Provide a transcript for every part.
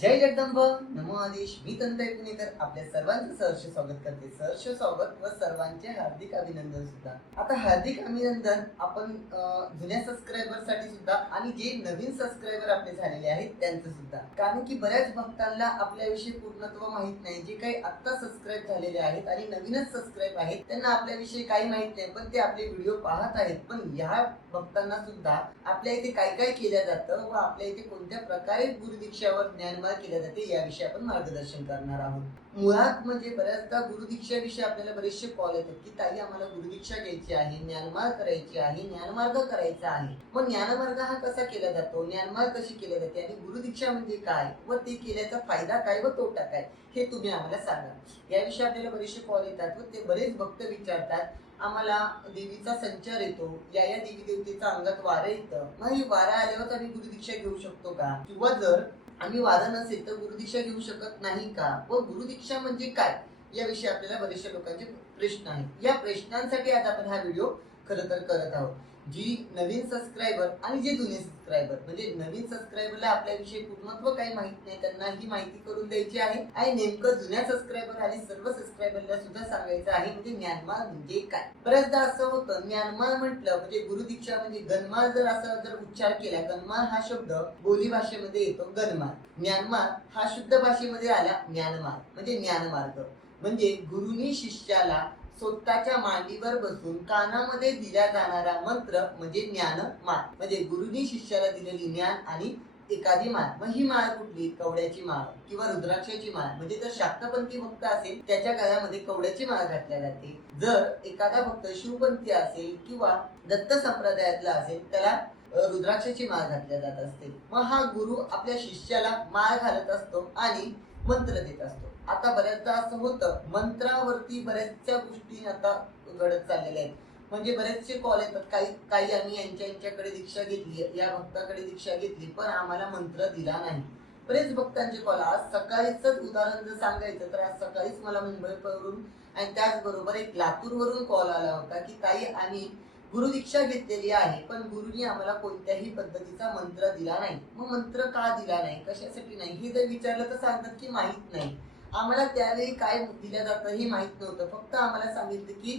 जय जगदंब नमो आदेश. मी तंत्र पुणेकर आपल्या सर्वांचं सहर्ष स्वागत करते. सहर्ष स्वागत व सर्वांचे हार्दिक अभिनंदन सुद्धा. आता हार्दिक अभिनंदन आपण जुन्या सबस्क्रायबर साठी सुद्धा आणि जे नवीन सबस्क्रायबर आपले झालेले आहेत त्यांचं सुद्धा. कारण की बऱ्याच भक्तांना आपल्याविषयी पूर्णत्व माहित नाही. जे काही आता सबस्क्राईब झालेले आहेत आणि नवीनच सबस्क्राईब आहेत त्यांना आपल्याविषयी काही माहित नाही, पण ते आपले व्हिडिओ पाहत आहेत. पण ह्या भक्तांना सुद्धा आपल्या इथे काय काय केलं जातं व आपल्या इथे कोणत्या प्रकारे गुरुदीक्षावर ज्ञानमार्ग केल्या जाते याविषयी आपण मार्गदर्शन करणार आहोत. मुळात म्हणजे बऱ्याचदा गुरुदीक्षाविषयी आपल्याला बरेचसे कॉल येतात की ताई आम्हाला गुरुदीक्षा घ्यायची आहे, ज्ञानमार्ग करायची आहे, ज्ञानमार्ग करायचा आहे. मग ज्ञानमार्ग हा कसा केला जातो, ज्ञानमार्ग कशी केली जाते आणि गुरुदीक्षा म्हणजे काय व ते केल्याचा फायदा काय व तोटा काय हे तुम्ही आम्हाला सांगा. याविषयी आपल्याला बरेचसे कॉल येतात व ते बरेच भक्त विचारतात आम्हाला देवीचा संचार येतो, या देवी देवतेचा अंगात वारं येतं, मग ही वारा आल्यावर आम्ही गुरुदीक्षा घेऊ शकतो का, किंवा जर आम्ही वारं नसेल तर गुरुदीक्षा घेऊ शकत नाही का, व गुरुदीक्षा म्हणजे काय याविषयी आपल्याला बरेचशा लोकांचे प्रश्न आहेत. या प्रश्नांसाठी आज आपण हा व्हिडिओ खरं तर करत आहोत. जी नवीन सबस्क्रायबर आणि जे जुने सबस्क्रायबर म्हणजे नवीन सबस्क्रायबरला आपल्याविषयी पूर्णत्व काही माहित नाही त्यांना ही माहिती करून द्यायची आहे आणि नेमकं जुन्या सबस्क्रायबर आणि सर्व सबस्क्रायबरला सुद्धा सांगायचं आहे म्हणजे ज्ञानमाळ म्हणजे काय. बऱ्याचदा असं होतं ज्ञानमाळ म्हटलं म्हणजे गुरुदीक्षा म्हणजे गणमाळ जर उच्चार केला, गणमाळ हा शब्द बोली भाषेमध्ये येतो गणमाळ. ज्ञानमाळ हा शुद्ध भाषेमध्ये आला ज्ञानमाळ म्हणजे ज्ञानमार्ग. म्हणजे गुरुनी शिष्याला स्वतःच्या मांडीवर बसून कानामध्ये दिला जाणारा मंत्र म्हणजे ज्ञानमाळ. म्हणजे गुरुनी शिष्याला दिलेली ज्ञान आणि एखादी माळ. मग ही माळ कुठली, कवड्याची माळ किंवा रुद्राक्षाची माळ. म्हणजे जर शाक्तपंथी भक्त असेल त्याच्या गळ्यामध्ये कवड्याची माळ घातल्या जाते. जर एखादा भक्त शिवपंथी असेल किंवा दत्त संप्रदायातला असेल त्याला रुद्राक्षाची माळ घातल्या जात असते. मग हा गुरु आपल्या शिष्याला माळ घालत असतो आणि मंत्र देत असतो. आता बऱ्याचदा असं होतं मंत्रावरती बऱ्याचशा गोष्टी आता घडत चाललेल्या आहेत. म्हणजे बरेचसे कॉल येतात काही आम्ही यांच्याकडे दीक्षा घेतली, या भक्ताकडे दीक्षा घेतली पण आम्हाला मंत्र दिला नाही. बरेच भक्तांचे कॉल. आज सकाळीच उदाहरण जर सांगायचं तर आज सकाळीच मला मुंबईवरून आणि त्याचबरोबर एक लातूरवरून कॉल आला होता की ताई आम्ही गुरुदीक्षा घेतलेली आहे पण गुरुनी आम्हाला कोणत्याही पद्धतीचा मंत्र दिला नाही. मग मंत्र का दिला नाही, कशासाठी नाही हे जर विचारलं तर सांगतात की माहित नाही आम्हाला. त्यावेळी काय दिलं जातं हे माहित नव्हतं, फक्त आम्हाला सांगितलं की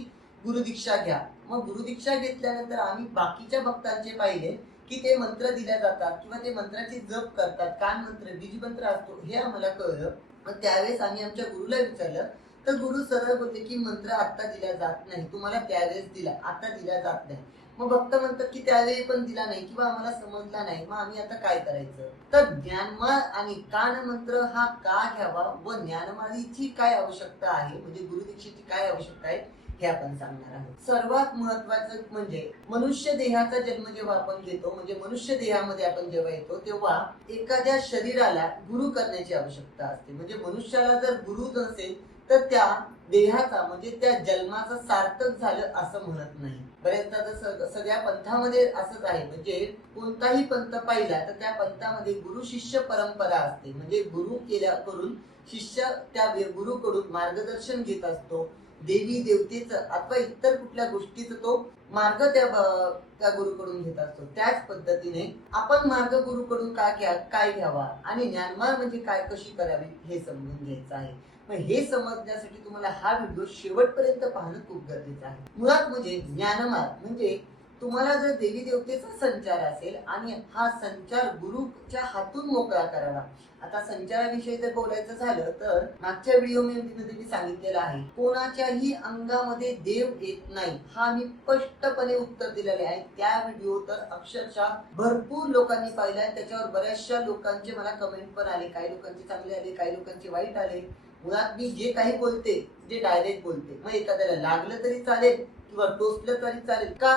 गुरुदीक्षा घ्या. मग गुरुदीक्षा घेतल्यानंतर आम्ही बाकीच्या भक्तांचे पाहिले की ते मंत्र दिल्या जातात किंवा ते मंत्राचे जप करतात, कान मंत्र बीज मंत्र असतो हे आम्हाला कळलं. मग त्यावेळेस आम्ही आमच्या गुरुला विचारलं तर गुरु सरळ बोलले की मंत्र आता दिला जात नाही, तुम्हाला त्यावेळेस दिला आता दिला जात नाही. मग भक्त म्हणतात की त्यावेळी पण दिला नाही किंवा आम्हाला समजला नाही, मग आम्ही आता काय करायचं. तर ज्ञानमाळ आणि कान मंत्र हा का घ्यावा व ज्ञानमाळीची काय आवश्यकता आहे म्हणजे गुरुदीक्षेची काय आवश्यकता आहे हे आपण सांगणार आहोत. सर्वात महत्वाचं म्हणजे मनुष्य देहाचा जन्म जेव्हा आपण घेतो म्हणजे मनुष्य देहामध्ये आपण जेव्हा येतो तेव्हा एखाद्या शरीराला गुरु करण्याची आवश्यकता असते. म्हणजे मनुष्याला जर गुरु नसेल तर त्या देहाचा म्हणजे त्या जन्माचं सार्थक झालं असं म्हणत नाही. बऱ्याचदा सगळ्या पंथामध्ये असंच आहे. म्हणजे कोणताही पंथ पाहिला तर त्या पंथामध्ये गुरु शिष्य परंपरा असते. म्हणजे गुरु करून शिष्य त्या गुरुकडून मार्गदर्शन घेत असतो. देवी देवतेचं अथवा इतर कुठल्या गोष्टीचं तो मार्ग त्या गुरुकडून घेत असतो. त्याच पद्धतीने आपण मार्ग गुरुकडून काय घ्यावा आणि ज्ञानमाळ म्हणजे काय कशी करावी हे समजून घ्यायचं आहे. हे समजण्यासाठी तुम्हाला हा व्हिडिओ शेवटपर्यंत पाहणं खूप गरजेचं आहे. मुळात म्हणजे ज्ञानमाळ म्हणजे तुम्हाला जर देवी देवतेचा संचार असेल आणि हा संचार गुरुच्या हातून मोकळा करावा. आता संचाराविषयी जर बोलायचं झालं तर मागच्या व्हिडिओ मध्ये मी सांगितलेलं आहे कोणाच्याही अंगामध्ये देव येत नाही हा मी स्पष्टपणे उत्तर दिलेले आहे. त्या व्हिडिओ तर अक्षरशः भरपूर लोकांनी पाहिला आणि त्याच्यावर बऱ्याचशा लोकांचे मला कमेंट पण आले. काही लोकांचे चांगले आले, काही लोकांचे वाईट आले. मुळात मी जे काही बोलते जे डायरेक्ट बोलते, मग एखाद्याला लागलं तरी चालेल किंवा टोचलं तरी चालेल का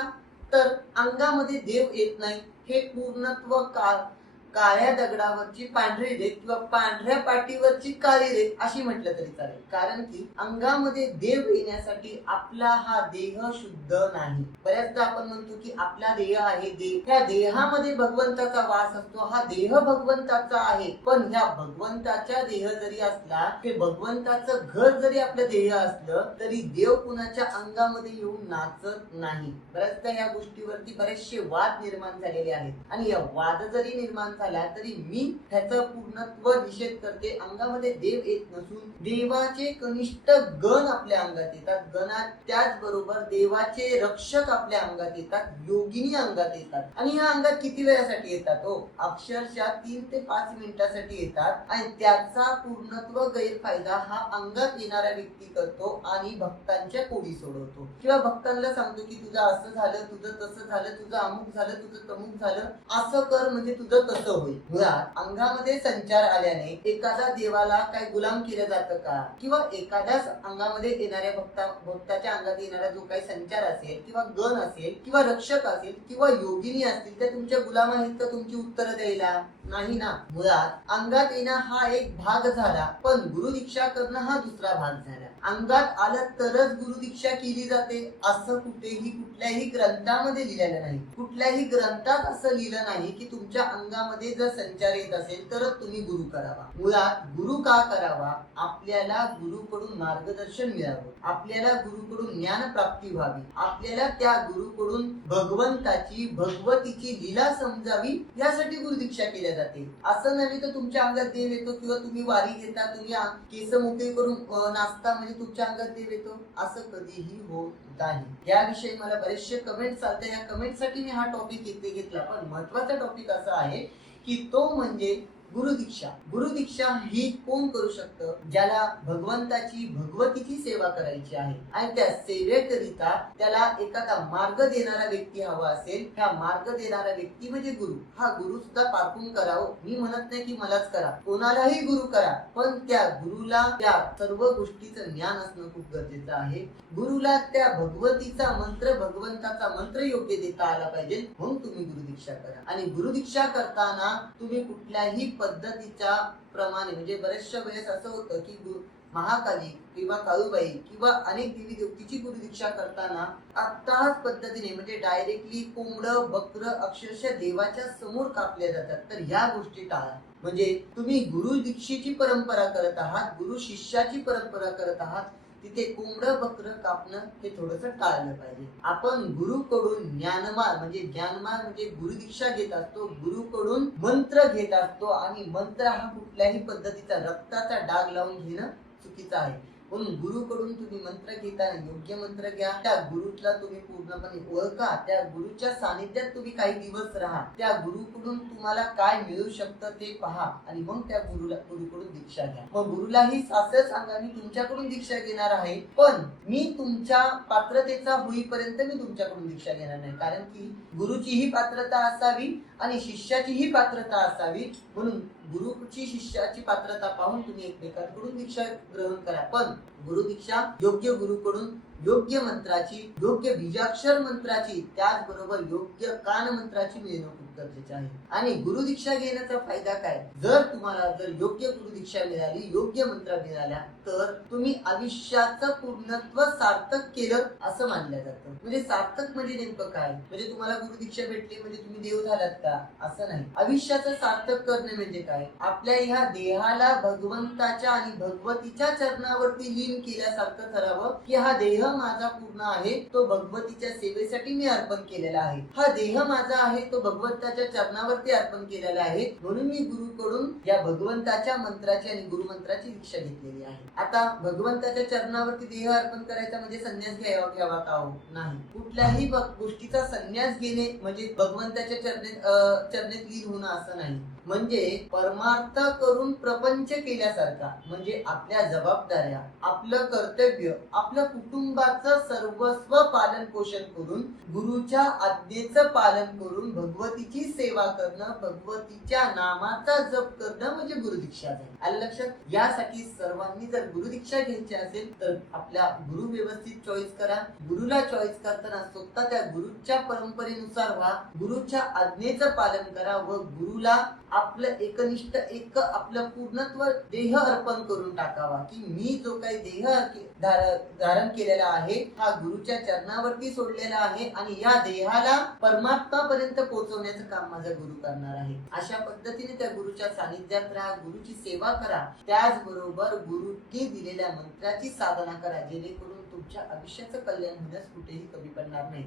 तर अंगामध्ये देव येत नाही हे पूर्णत्व काळ्या दगडावरची पांढरी रेख किंवा पांढऱ्या पाटीवरची काळी रेख अशी म्हटलं तरी चालेल. कारण की अंगामध्ये देव येण्यासाठी आपला हा देह शुद्ध नाही. बऱ्याचदा आपण म्हणतो की आपला देह आहे, त्या देहामध्ये भगवंताचा वास असतो, हा देह भगवंताचा आहे. पण ह्या भगवंताच्या देह जरी असला, हे भगवंताचं घर जरी आपलं देह असलं तरी देव कुणाच्या अंगामध्ये येऊन नाचत नाही. बऱ्याचदा या गोष्टीवरती बरेचसे वाद निर्माण झालेले आहेत आणि या वाद जरी निर्माण झाला तरी मी ह्याचा पूर्णत्व निषेध करते. अंगामध्ये देव येत नसून देवाचे कनिष्ठ गण आपल्या अंगात येतात. गणात त्याचबरोबर देवाचे रक्षक आपल्या अंगात येतात, योगिनी अंगात येतात. आणि या अंगात किती वेळासाठी येतात हो? अक्षरशः 3 ते 5 मिनिटासाठी येतात आणि त्याचा पूर्णत्व गैरफायदा हा अंगात येणारा व्यक्ती करतो आणि भक्तांच्या कोडी सोडवतो किंवा भक्तांना सांगतो की तुझं असं झालं, तुझं तसं झालं, तुझं अमुक झालं, तुझं तमुक झालं, असं कर म्हणजे तुझं तसं होईल. मुळात अंगामध्ये संचार आल्याने एखादा देवाला काय गुलाम केलं जातं का? किंवा एखाद्याच अंगामध्ये येणाऱ्या भक्ताच्या अंगात येणारा जो काही संचार असेल किंवा गण असेल किंवा रक्षक असेल किंवा योगिनी असतील त्या तुमच्या गुलाम आहेत का तुमची उत्तरं द्यायला? नाही ना. मुळात अंगात येणं हा एक भाग झाला, पण गुरु दीक्षा करणं हा दुसरा भाग झाला. अंगात आलं तरच गुरु दीक्षा केली जाते असं कुठल्याही ग्रंथामध्ये लिहिलेलं नाही. कुठल्याही ग्रंथात असं लिहिलं नाही की तुमच्या अंगामध्ये जर संचार येत असेल तरच तुम्ही गुरु करावा. मुळात गुरु का करावा? आपल्याला गुरुकडून मार्गदर्शन मिळावं, आपल्याला गुरुकडून ज्ञान प्राप्ती व्हावी, आपल्याला त्या गुरुकडून भगवंताची भगवतीची लीला समजावी, यासाठी गुरु दीक्षा केल्या जाते. असं नव्हे तर तुमच्या अंगात देव येतो किंवा तुम्ही वारी घेता, तुम्ही केस मोकळे करून नाचता म्हणजे तुमच्या अंगात देव येतो, असं कधीही होत नाही. याविषयी मला बरेचसे कमेंट्स आलते, या कमेंटसाठी मी हा टॉपिक इथे घेतला. पण महत्वाचा टॉपिक असा आहे की तो म्हणजे गुरुदीक्षा. गुरुदीक्षा ही कोण करू शकतं? ज्याला भगवंताची भगवतीची सेवा करायची आहे आणि त्या सेवेकरिता त्याला एखादा मार्ग देणारा व्यक्ती हवा असेल. हा मार्ग देणारा व्यक्ती म्हणजे गुरु. हा गुरु सुद्धा पारखून करावं. मी म्हणत नाही की मलाच करा, कोणालाही गुरु करा, पण त्या गुरुला त्या सर्व गोष्टीचं ज्ञान असणं खूप गरजेचं आहे. गुरुला त्या भगवतीचा मंत्र, भगवंताचा मंत्र योग्य देता आला पाहिजे, म्हणून तुम्ही गुरुदीक्षा करा. आणि गुरुदीक्षा करताना तुम्ही कुठल्याही पद्धतीच्या प्रमाणे, म्हणजे बरेचशा वेळेस असं होतं की महाकाली किंवा काळूबाई किंवा अनेक देवी देवतीची गुरुदीक्षा करताना आत्ताच पद्धतीने म्हणजे डायरेक्टली कोंबडं बकर अक्षरशः देवाच्या समोर कापल्या जातात. तर ह्या गोष्टी टाळा. म्हणजे तुम्ही गुरु दीक्षेची परंपरा करत आहात, गुरु शिष्याची परंपरा करत आहात, तिथे कोंबडं बकर कापणं हे थोडंसं टाळलं पाहिजे. आपण गुरुकडून ज्ञानमार म्हणजे गुरुदीक्षा घेत असतो, गुरुकडून मंत्र घेत असतो आणि मंत्र हा कुठल्याही पद्धतीचा रक्ताचा डाग लावून घेणं चुकीचं आहे. म्हणून गुरुकडून तुम्ही मंत्र घेताना योग्य मंत्र घ्या. त्या गुरुला तुम्ही पूर्णपणे ओळखा, त्या गुरुच्या सानिध्यात तुम्ही काही दिवस राहा, त्या गुरुकडून तुम्हाला काय मिळू शकतं ते पहा आणि मग त्या गुरुकडून दीक्षा घ्या. मग गुरुलाही असं सांगा मी तुमच्याकडून दीक्षा घेणार आहे, पण मी तुमच्या पात्रतेचा होईपर्यंत मी तुमच्याकडून दीक्षा घेणार नाही. कारण की गुरुचीही पात्रता असावी आणि शिष्याचीही पात्रता असावी. म्हणून गुरुची शिष्याची पात्रता पाहून तुम्ही एकमेकांकडून दीक्षा ग्रहण करा. पण गुरुदीक्षा योग्य गुरुकडून, योग्य मंत्राची, योग्य बीजाक्षर मंत्राची, त्याचबरोबर योग्य कान मंत्राची मिळणं खूप गरजेचे आहे. आणि गुरुदीक्षा घेण्याचा फायदा काय? जर तुम्हाला योग्य गुरुदीक्षा मिळाली, योग्य मंत्र मिळाल्या, तर तुम्ही आयुष्याचं पूर्णत्व सार्थक केलं असं मानलं जातं. म्हणजे सार्थक म्हणजे नेमकं काय? म्हणजे तुम्हाला गुरुदीक्षा भेटली म्हणजे तुम्ही देव झालात का? असं नाही. आयुष्याचं सार्थक करणे म्हणजे काय? आपल्या ह्या देहाला भगवंताच्या आणि भगवतीच्या चरणावरती लीन केल्यासारखं ठरावं की हा देह माझा पूर्ण आहे, तो भगवतीच्या सेवेसाठी मी अर्पण केलेला आहे. हा देह माझा आहे, तो भगवंताच्या चरणावरती अर्पण केलेला आहे. म्हणून मी गुरुकडून या भगवंताच्या मंत्राची आणि गुरुमंत्राची दीक्षा घेतलेली आहे. आता भगवंताच्या चरणावरती देह अर्पण करायचा म्हणजे संन्यास घ्यावा का? हो, नाही. कुठल्याही गोष्टीचा संन्यास घेणे म्हणजे भगवंताच्या चरणात लीन होणं असं नाही. म्हणजे परमार्थ करून प्रपंच केल्यासारखा. म्हणजे आपल्या जबाबदाऱ्या, आपलं कर्तव्य, आपल्या कुटुंबाचं सर्वस्व पालन पोषण करून, गुरुच्या आज्ञेचं पालन करून भगवतीची सेवा करणं, भगवतीच्या नामाचा जप करणं म्हणजे गुरुदीक्षा आहे. आलं लक्षात? यासाठी सर्वांनी जर गुरुदीक्षा घ्यायची असेल तर आपल्या गुरु व्यवस्थित चॉईस करा. गुरुला चॉईस करताना स्वतः त्या गुरुच्या परंपरेनुसार व्हा, गुरुच्या आज्ञेचं पालन करा व गुरुला आपलं एकनिष्ठ आपलं पूर्णत्व देह अर्पण करून टाकावा की मी जो काही देह धारण केलेला आहे हा गुरुच्या चरणावरती सोडलेला आहे आणि या देहाला परमात्मापर्यंत पोहोचवण्याचं काम माझा गुरु करणार आहे. अशा पद्धतीने त्या गुरुच्या सानिध्यात राहा, गुरुची सेवा करा, त्याचबरोबर गुरुने दिलेल्या मंत्राची साधना करा, जेणेकरून तुमच्या आयुष्याचं कल्याण होण्यास कुठेही कमी पडणार नाही.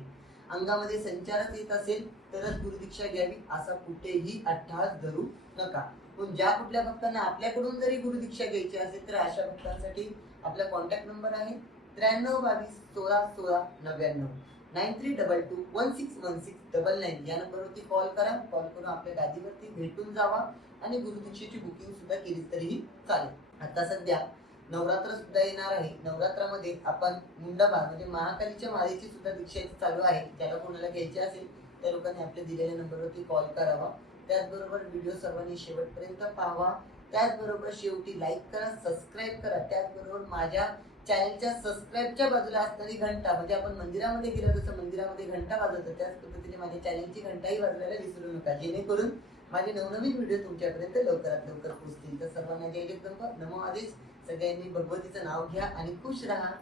अंगामध्ये संचारच येत असेल तरच गुरुदीक्षा घ्यावी असा कुठेही अट्टहास धरू नका. पण ज्या कुठल्या भक्तांना आपल्याकडून जरी गुरुदीक्षा घ्यायची असेल तर अशा भक्तांसाठी आपला कॉन्टॅक्ट नंबर आहे 9322161699 9322161699 या नंबरवरती कॉल करा. कॉल करून आपल्या गादीवरती भेटून जावा आणि गुरुदीक्षेची बुकिंग सुद्धा केली तरीही चालेल. आता सध्या नवरात्र सुद्धा येणार आहे. नवरात्रामध्ये आपण मुंडाबा म्हणजे महाकालीच्या माळेची सुद्धा दीक्षा चालू आहे. ज्याला कोणाला घ्यायची असेल त्या लोकांनी आपल्या दिलेल्या नंबरवरती कॉल करावा. त्याचबरोबर व्हिडिओ सर्वांनी शेवटपर्यंत पाहावा. त्याचबरोबर शेवटी लाईक करा, सबस्क्राईब करा. त्याचबरोबर माझ्या चॅनलच्या सबस्क्राईबच्या बाजूला असणारी घंटा म्हणजे आपण मंदिरामध्ये गेलो तसं मंदिरामध्ये घंटा वाजवतो त्याच पद्धतीने माझ्या चॅनलची घंटाही वाजवायला विसरू नका, जेणेकरून माझे नवनवीन व्हिडिओ तुमच्यापर्यंत लवकरात लवकर पोहोचतील. तर सर्वांना जय जगदंबा, नमो आदेश. सगळ्यांनी भगवतीचं नाव घ्या आणि खुश राहा.